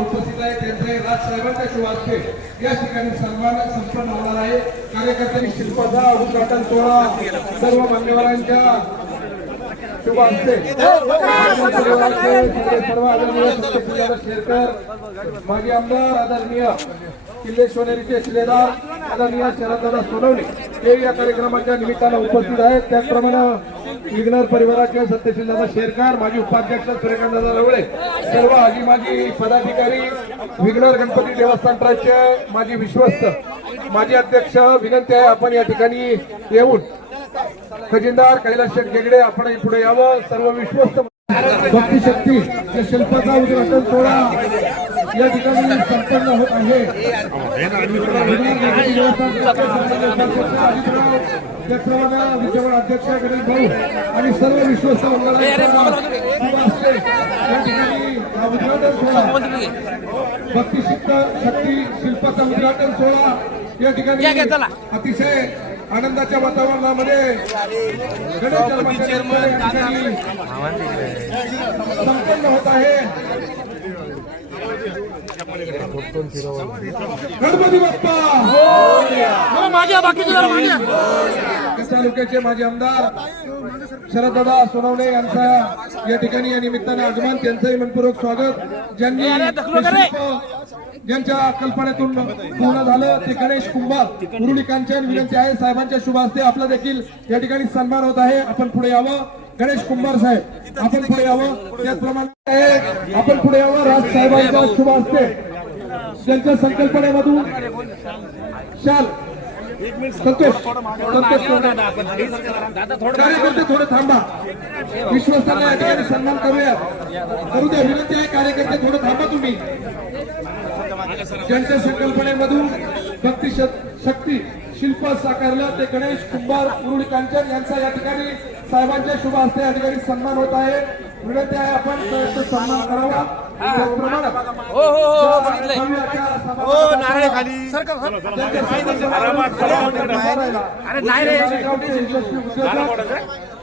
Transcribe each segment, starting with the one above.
उपस्थित आहे त्यांचे राजसाहेबांच्या या ठिकाणी सन्मान संपन्न होणार आहे. कार्यकर्त्यांनी शिल्पदा उद्घाटन सोहळा सर्व मान्यवरांच्या शुभ सर्व आदरणीय सत्यपूजाला शेरकर माजी आमदार आदरणीय किल्ले सोनेरीचे शिलेदार आदरणीय शरददादा सोनवणे हे या कार्यक्रमाच्या निमित्तानं उपस्थित आहेत त्याचप्रमाणे विघ्नर परिवाराचे सत्यशीलदादा शेरकर माजी उपाध्यक्ष सूर्यकांतदादा रवळे सर्व आजी माजी पदाधिकारी विघ्नर गणपती देवस्थान ट्रस्टचे माजी विश्वस्त माजी अध्यक्ष विनंती आहे आपण या ठिकाणी येऊन खजिनदार कैलास गेगडे आपण पुढे यावं. सर्व विश्वस्त भक्ती शक्ती या शिल्पाचा उद्घाटन सोहळा या ठिकाणी संपन्न होत आहे. विद्यमान अध्यक्ष गणेश भाऊ आणि सर्व विश्वस्त या ठिकाणी उद्घाटन सोहळा भक्ती शिक्त शक्ती शिल्पाचा उद्घाटन सोहळा या ठिकाणी अतिशय आनंदाच्या वातावरणामध्ये संपन्न होत आहे. गणपती बाप्पा. माझ्या बाकी तालुक्याचे माजी आमदार शरददादा सोनवणे यांचा या ठिकाणी या निमित्ताने आगमन. त्यांचंही मनपूर्वक स्वागत. ज्यांनी हे ज्यांच्या कल्पनेतून पूर्ण झालं ते गणेश कुंभार. उरुली विनंती आहे साहेबांच्या शुभ हस्ते आपला देखील या ठिकाणी सन्मान होत आहे. आपण पुढे यावं. गणेश कुंभार साहेब आपण पुढे यावं. त्याचप्रमाणे आपण पुढे यावं. राज साहेबांच्या शुभ हस्ते. त्यांच्या संकल्पनेमधून शाल. संतोष. संतोष कार्यकर्ते थोडे थांबा. विश्वस्तांना या ठिकाणी सन्मान करूया करू द्या. विनंती आहे कार्यकर्ते थोडं थांबा तुम्ही. ज्यांच्या संकल्पनेमधून भक्ती शक- शक्ती शिल्प साकारलं ते गणेश कुंभार उरुळी कांचन यांचा या ठिकाणी साहेबांच्या शुभ हस्ते या ठिकाणी सन्मान होत आहे विनंती आहे आपण सन्मान करावा हो हो हो हो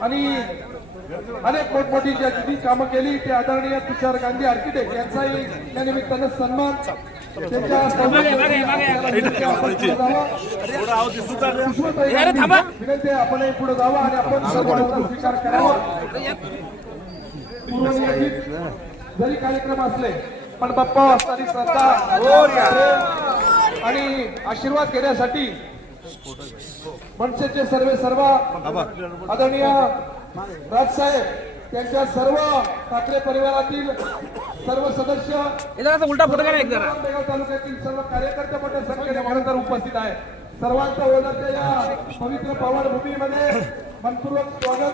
आणि अनेक मोठमोठी ज्यांनी कामं केली ते आदरणीय तुषार गांधी आर्किटेक्ट यांचाही या निमित्तानं सन्मान त्यांच्या पुढे जावं आणि आपण विचार करावा जरी कार्यक्रम असले पण बाप्पा असणारी श्रद्धा आणि आशीर्वाद घेण्यासाठी मनसेचे सर्वे सर्व आदरणीय राजसाहेब त्यांच्या सर्व ठाकरे परिवारातील सर्व सदस्य उलटा फोटो करा एक जरा. तालुक्यातील सर्व कार्यकर्ते मोठ्या संख्येने खरं तर उपस्थित आहे सर्वांच्या ओळखच्या या पवित्र पावनभूमीमध्ये मनपूर्वक स्वागत.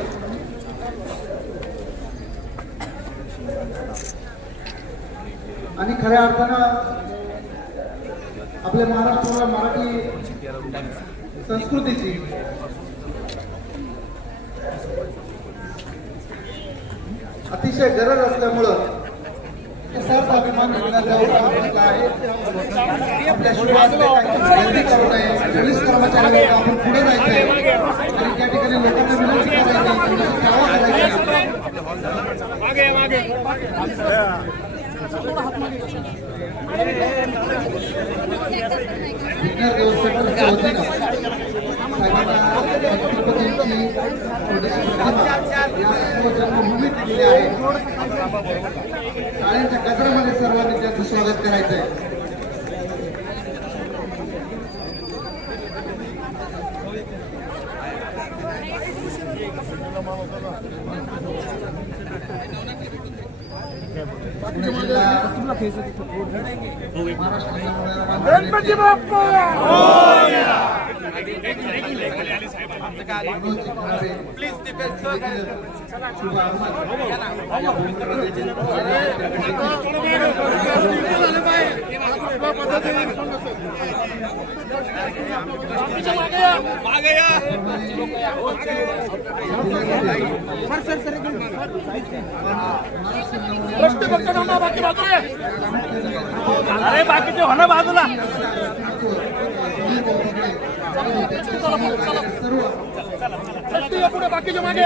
आणि खऱ्या अर्थानं आपल्या महाराष्ट्राला मराठी संस्कृतीची अतिशय गरज असल्यामुळं सर्व अभिमान घेण्याचा आहे. आपल्या गर्दी करू नये. पोलीस आपण पुढे जायचंय. आणि त्या ठिकाणी लोकांना विनंती करायची करायची विज्ञान व्यवस्थेच्या सर्व शाळेच्या कचऱ्यामध्ये स्वागत करायचं आहे गणपती बाप्पा मागे या रस्ते फक्त थांबा, बाकी बाजूला अरे बाकीचे हो बाजूला पुढे बाकीचे मागे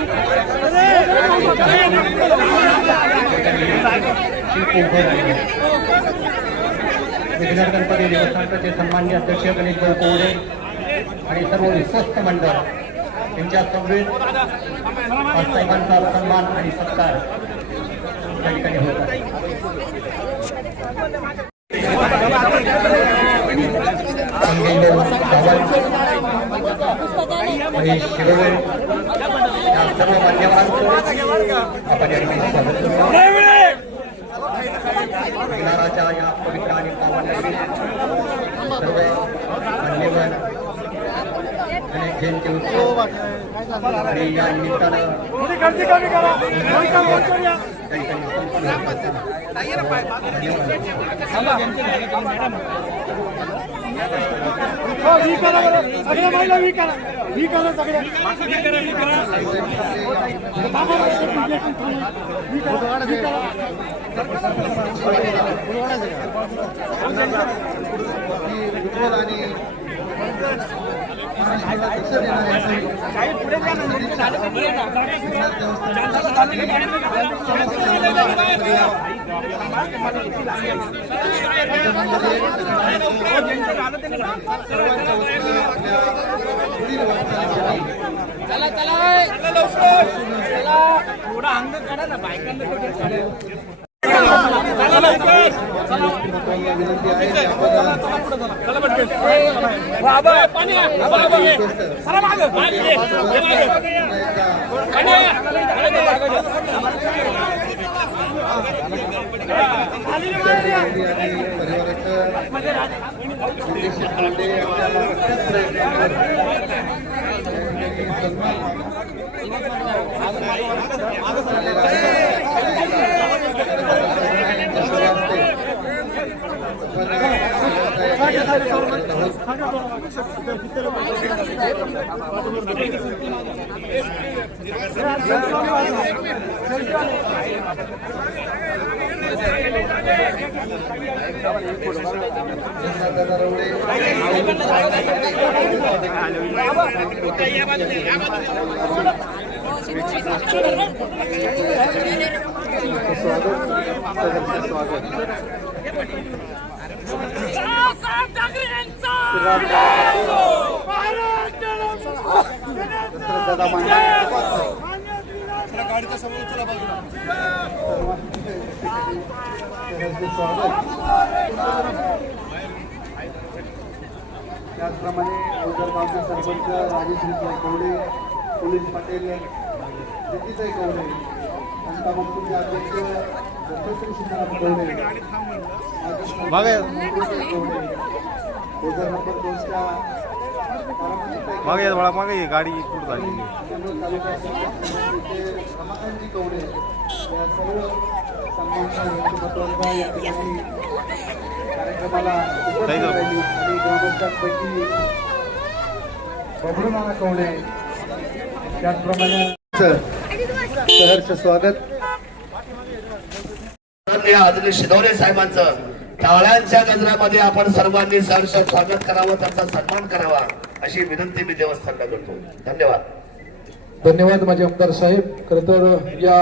विघ्न गणपती देवस्थानचे सन्मान्य अध्यक्ष गणेश भाऊ कोवडे आणि सर्व विश्वस्त मंडळ यांच्या समवेत आज साहेबांचा सन्मान आणि सत्कार या ठिकाणी होत आहे. महेश शिरोळे सर्व मान्यवरांचं आपण या ठिकाणी स्वागत करतो विघ्नाराच्या या पवित्र आणि पावन सर्व मान्यवर अनेक जयंती उत्सव आणि या निमित्तानं संपन्न हो, ही करा बरं. सगळ्या महिला ही करा. ही करा सगळ्या. थांबा बरं, एक मिनिट, एक मिनिट थांबा. ही करा, चला करा. बाबा, पाणी बाबा, चला मागं. पाणी पाणी आहे. खाली ये, बाहेर या. आणि परिवाराचं निलेश शिंदे यांच्या प्रत्येक प्रयत्नावर सन्मान झालेला आहे. तसं वाटतंय. स्वागत. स्वागत त्याचप्रमाणे अवघड गावचे सरपंच राजेश कवडे पोलीस पाटील प्रीतीसाई कवडे जनता मुक्तीचे अध्यक्ष दत्तश्री सीताराम कवडे कवडे मागे ये बाळा मागे ये गाडी कुठं झाली त्याचप्रमाणे सहर्ष स्वागत माननीय आदरणीय शिदोरे साहेबांचं टाळ्यांच्या गजरामध्ये आपण सर्वांनी सहर्ष स्वागत करावं त्यांचा सन्मान करावा अशी विनंती मी देवस्थानला करतो. धन्यवाद. धन्यवाद माझे आमदार साहेब. खर तर या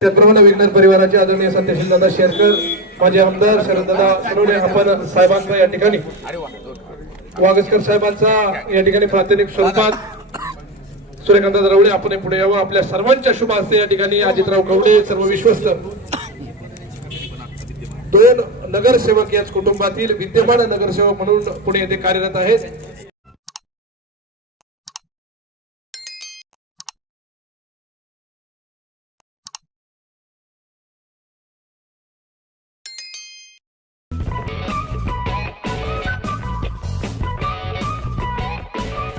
त्याचप्रमाणे विज्ञान परिवाराचे आदरणीय सत्यशील दादा शेरकर माझे आमदार शरददादा सरोडे आपण साहेबांचा या ठिकाणी वागसकर साहेबांचा या ठिकाणी प्रातिनिधिक स्वरूपात सूर्यकांत रवडे आपण पुढे यावं. आपल्या सर्वांच्या शुभ असते या ठिकाणी अजितराव कवडे सर्व विश्वस्त. दोन नगरसेवक याच कुटुंबातील विद्यमान नगरसेवक म्हणून पुणे येथे कार्यरत आहेत.